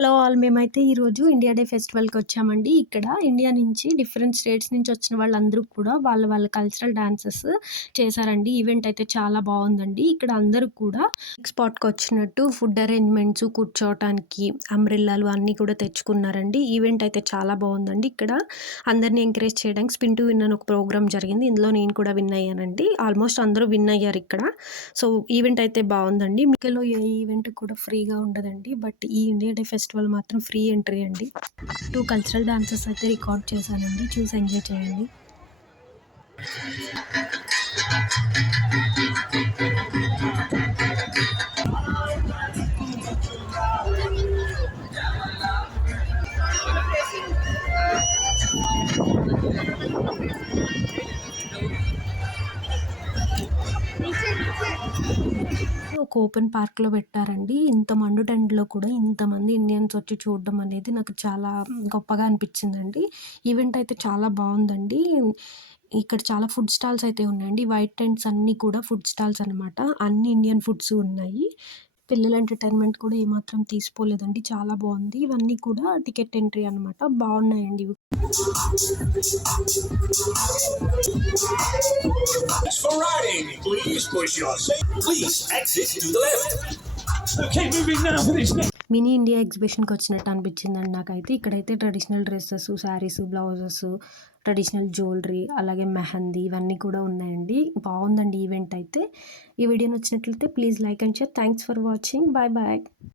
Hello all మేమైతే ఈరోజు India day ఫెస్టివల్‌కి వచ్చామండి. ఇక్కడ ఇండియా నుంచి డిఫరెంట్ స్టేట్స్ నుంచి వచ్చిన వాళ్ళందరూ కూడా వాళ్ళ కల్చరల్ డాన్సెస్ చేశారండి. ఈవెంట్ అయితే చాలా బావుందండి. ఇక్కడ అందరూ కూడా స్పాట్‌కి వచ్చినట్టు ఫుడ్ అరేంజ్‌మెంట్స్, కూర్చోవటానికి అంబ్రెల్లాలు అన్నీ కూడా తెచ్చుకున్నారండి. ఈవెంట్ అయితే చాలా బావుందండి. ఇక్కడ అందరిని ఎంకరేజ్ చేయడానికి స్పిన్ టు విన్ అని ఒక ప్రోగ్రామ్ జరిగింది. ఇందులో నేను కూడా విన్ అయ్యానండి. ఆల్మోస్ట్ అందరూ విన్ అయ్యారు ఇక్కడ. సో, ఈవెంట్ అయితే బావుందండి. మీకెలో ఏ ఈవెంట్ కూడా ఫ్రీగా ఉండదండి. బట్ ఈ ఇండియా డే ఫెస్టివల్ మాత్రం ఫ్రీ ఎంట్రీ అండి. 2 కల్చరల్ డాన్సెస్ అయితే రికార్డ్ చేశానండి. చూసి ఎంజాయ్ చేయండి. ఒక ఓపెన్ పార్క్‌లో పెట్టారండి. ఇంత మండు టెండలో కూడా ఇంతమంది ఇండియన్స్ వచ్చి చూడడం అనేది నాకు చాలా గొప్పగా అనిపించిందండి. ఈవెంట్ అయితే చాలా బావుందండి. ఇక్కడ చాలా ఫుడ్ స్టాల్స్ అయితే ఉన్నాయండి. వైట్ టెంట్స్ అన్నీ కూడా ఫుడ్ స్టాల్స్ అనమాట. అన్ని ఇండియన్ ఫుడ్స్ ఉన్నాయి. పిల్లల ఎంటర్‌టైన్‌మెంట్ కూడా ఏమాత్రం తీసిపోలేదండి. చాలా బావుంది. ఇవన్నీ కూడా టికెట్ ఎంట్రీ అనమాట. బావున్నాయండి ఇవి. For riding, please push your seat. Please exit to the left. Okay, moving now for this next. Mini India ఎగ్జిబిషన్‌కి వచ్చినట్టు అనిపించిందండి నాకైతే. ఇక్కడైతే traditional dresses, saris, blouses, traditional jewellery, అలాగే మెహందీ ఇవన్నీ కూడా ఉన్నాయండి. బావుందండి ఈవెంట్ అయితే. ఈ వీడియో నచ్చినట్లయితే please like and share. Thanks for watching. Bye bye.